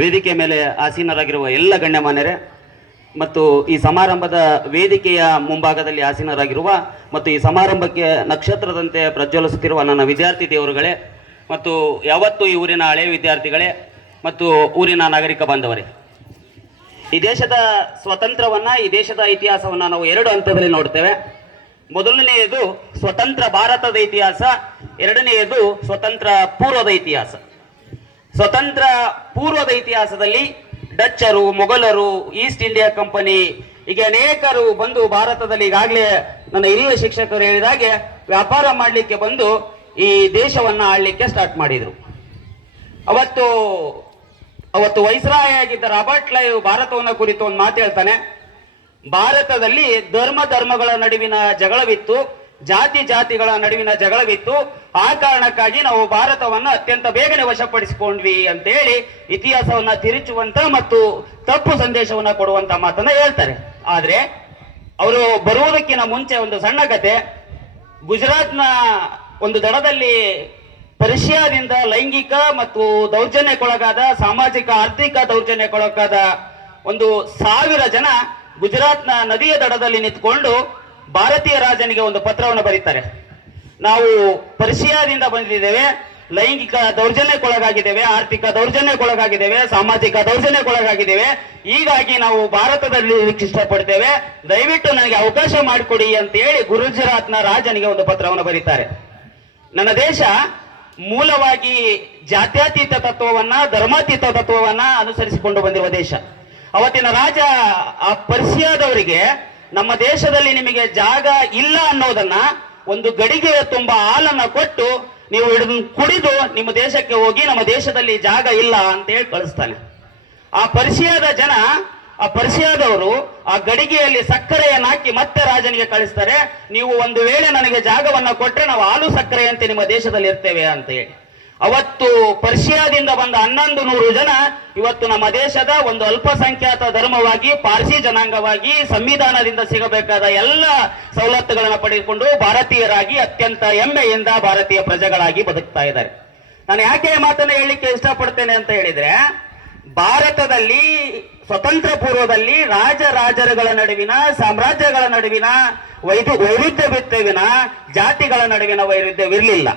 ವೇದಿಕೆ ಮೇಲೆ ಆಸೀನರಾಗಿರುವ ಎಲ್ಲ ಗಣ್ಯಮಾನ್ಯರೇ ಮತ್ತು ಈ ಸಮಾರಂಭದ ವೇದಿಕೆಯ ಮುಂಭಾಗದಲ್ಲಿ ಆಸೀನರಾಗಿರುವ ಮತ್ತು ಈ ಸಮಾರಂಭಕ್ಕೆ ನಕ್ಷತ್ರದಂತೆ ಪ್ರಜ್ವಲಿಸುತ್ತಿರುವ ನನ್ನ ವಿದ್ಯಾರ್ಥಿ ದೇವರುಗಳೇ ಮತ್ತು ಯಾವತ್ತೂ ಈ ಊರಿನ ಹಳೆಯ ವಿದ್ಯಾರ್ಥಿಗಳೇ ಮತ್ತು ಊರಿನ ನಾಗರಿಕ ಬಾಂಧವರೇ, ಈ ದೇಶದ ಸ್ವತಂತ್ರವನ್ನು, ಈ ದೇಶದ ಇತಿಹಾಸವನ್ನು ನಾವು ಎರಡು ಹಂತದಲ್ಲಿ ನೋಡ್ತೇವೆ. ಮೊದಲನೆಯದು ಸ್ವತಂತ್ರ ಭಾರತದ ಇತಿಹಾಸ, ಎರಡನೆಯದು ಸ್ವತಂತ್ರ ಪೂರ್ವದ ಇತಿಹಾಸ. ಸ್ವತಂತ್ರ ಪೂರ್ವದ ಇತಿಹಾಸದಲ್ಲಿ ಡಚ್ಚರು, ಮೊಘಲರು, ಈಸ್ಟ್ ಇಂಡಿಯಾ ಕಂಪನಿ ಹೀಗೆ ಅನೇಕರು ಬಂದು ಭಾರತದಲ್ಲಿ ಈಗಾಗಲೇ ನನ್ನ ಹಿರಿಯ ಶಿಕ್ಷಕರು ಹೇಳಿದಾಗೆ ವ್ಯಾಪಾರ ಮಾಡಲಿಕ್ಕೆ ಬಂದು ಈ ದೇಶವನ್ನು ಆಳ್ಲಿಕ್ಕೆ ಸ್ಟಾರ್ಟ್ ಮಾಡಿದರು. ಅವತ್ತು ವೈಸ್ರಾಯ್ ಆಗಿದ್ದ ರಾಬರ್ಟ್ ಕ್ಲೈವ್ ಭಾರತವನ್ನು ಕುರಿತು ಒಂದು ಮಾತು ಹೇಳ್ತಾನೆ. ಭಾರತದಲ್ಲಿ ಧರ್ಮಗಳ ನಡುವಿನ ಜಗಳವಿತ್ತು, ಜಾತಿಗಳ ನಡುವಿನ ಜಗಳವಿತ್ತು. ಆ ಕಾರಣಕ್ಕಾಗಿ ನಾವು ಭಾರತವನ್ನು ಅತ್ಯಂತ ಬೇಗನೆ ವಶಪಡಿಸಿಕೊಂಡ್ವಿ ಅಂತ ಹೇಳಿ ಇತಿಹಾಸವನ್ನ ತಿರುಚುವಂತ ಮತ್ತು ತಪ್ಪು ಸಂದೇಶವನ್ನ ಕೊಡುವಂತ ಮಾತನ್ನ ಹೇಳ್ತಾರೆ. ಆದ್ರೆ ಅವರು ಬರುವುದಕ್ಕಿಂತ ಮುಂಚೆ ಒಂದು ಸಣ್ಣ ಕತೆ. ಗುಜರಾತ್ನ ಒಂದು ದಡದಲ್ಲಿ ಪರ್ಷಿಯಾದಿಂದ ಲೈಂಗಿಕ ಮತ್ತು ದೌರ್ಜನ್ಯಕ್ಕೊಳಗಾದ, ಸಾಮಾಜಿಕ ಆರ್ಥಿಕ ದೌರ್ಜನ್ಯಕ್ಕೊಳಗಾದ 1,000 ಜನ ಗುಜರಾತ್ನ ನದಿಯ ದಡದಲ್ಲಿ ನಿಂತ್ಕೊಂಡು ಭಾರತೀಯ ರಾಜನಿಗೆ ಒಂದು ಪತ್ರವನ್ನು ಬರೀತಾರೆ. ನಾವು ಪರ್ಷಿಯಾದಿಂದ ಬಂದಿದ್ದೇವೆ, ಲೈಂಗಿಕ ದೌರ್ಜನ್ಯಕ್ಕೊಳಗಾಗಿದ್ದೇವೆ, ಆರ್ಥಿಕ ದೌರ್ಜನ್ಯಕ್ಕೊಳಗಾಗಿದ್ದೇವೆ, ಸಾಮಾಜಿಕ ದೌರ್ಜನ್ಯಕ್ಕೊಳಗಾಗಿದ್ದೇವೆ. ಹೀಗಾಗಿ ನಾವು ಭಾರತದಲ್ಲಿ ಇಷ್ಟಪಡ್ತೇವೆ, ದಯವಿಟ್ಟು ನನಗೆ ಅವಕಾಶ ಮಾಡಿಕೊಡಿ ಅಂತ ಹೇಳಿ ಗುಜರಾತ್ನ ರಾಜನಿಗೆ ಒಂದು ಪತ್ರವನ್ನು ಬರೀತಾರೆ. ನನ್ನ ದೇಶ ಮೂಲವಾಗಿ ಜಾತ್ಯತೀತ ತತ್ವವನ್ನ, ಧರ್ಮಾತೀತ ತತ್ವವನ್ನ ಅನುಸರಿಸಿಕೊಂಡು ಬಂದಿರುವ ದೇಶ. ಅವತ್ತಿನ ರಾಜ ಆ ಪರ್ಷಿಯಾದವರಿಗೆ ನಮ್ಮ ದೇಶದಲ್ಲಿ ನಿಮಗೆ ಜಾಗ ಇಲ್ಲ ಅನ್ನೋದನ್ನ ಒಂದು ಗಡಿಗೆಯ ತುಂಬಾ ಹಾಲನ್ನ ಕೊಟ್ಟು ನೀವು ಹಿಡಿದು ಕುಡಿದು ನಿಮ್ಮ ದೇಶಕ್ಕೆ ಹೋಗಿ, ನಮ್ಮ ದೇಶದಲ್ಲಿ ಜಾಗ ಇಲ್ಲ ಅಂತ ಹೇಳಿ ಕಳಿಸ್ತಾನೆ. ಆ ಪರ್ಷಿಯಾದವರು ಆ ಗಡಿಗೆಯಲ್ಲಿ ಸಕ್ಕರೆಯನ್ನು ಹಾಕಿ ಮತ್ತೆ ರಾಜನಿಗೆ ಕಳಿಸ್ತಾರೆ. ನೀವು ಒಂದು ವೇಳೆ ನನಗೆ ಜಾಗವನ್ನ ಕೊಟ್ರೆ ನಾವು ಹಾಲು ಸಕ್ಕರೆಯಂತೆ ನಿಮ್ಮ ದೇಶದಲ್ಲಿ ಇರ್ತೇವೆ ಅಂತ ಹೇಳಿ. ಅವತ್ತು ಪರ್ಷಿಯಾದಿಂದ ಬಂದ 1100 ಜನ ಇವತ್ತು ನಮ್ಮ ದೇಶದ ಒಂದು ಅಲ್ಪಸಂಖ್ಯಾತ ಧರ್ಮವಾಗಿ, ಪಾರ್ಸಿ ಜನಾಂಗವಾಗಿ, ಸಂವಿಧಾನದಿಂದ ಸಿಗಬೇಕಾದ ಎಲ್ಲ ಸವಲತ್ತುಗಳನ್ನು ಪಡೆದುಕೊಂಡು ಭಾರತೀಯರಾಗಿ ಅತ್ಯಂತ ಹೆಮ್ಮೆಯಿಂದ ಭಾರತೀಯ ಪ್ರಜೆಗಳಾಗಿ ಬದುಕ್ತಾ ಇದ್ದಾರೆ. ನಾನು ಯಾಕೆ ಮಾತನ್ನ ಹೇಳಲಿಕ್ಕೆ ಇಷ್ಟಪಡ್ತೇನೆ ಅಂತ ಹೇಳಿದ್ರೆ, ಭಾರತದಲ್ಲಿ ಸ್ವತಂತ್ರ ಪೂರ್ವದಲ್ಲಿ ರಾಜರುಗಳ ನಡುವಿನ, ಸಾಮ್ರಾಜ್ಯಗಳ ನಡುವಿನ ವೈರುಧ್ಯವಿನ, ಜಾತಿಗಳ ನಡುವಿನ ವೈರುಧ್ಯವಿರಲಿಲ್ಲ.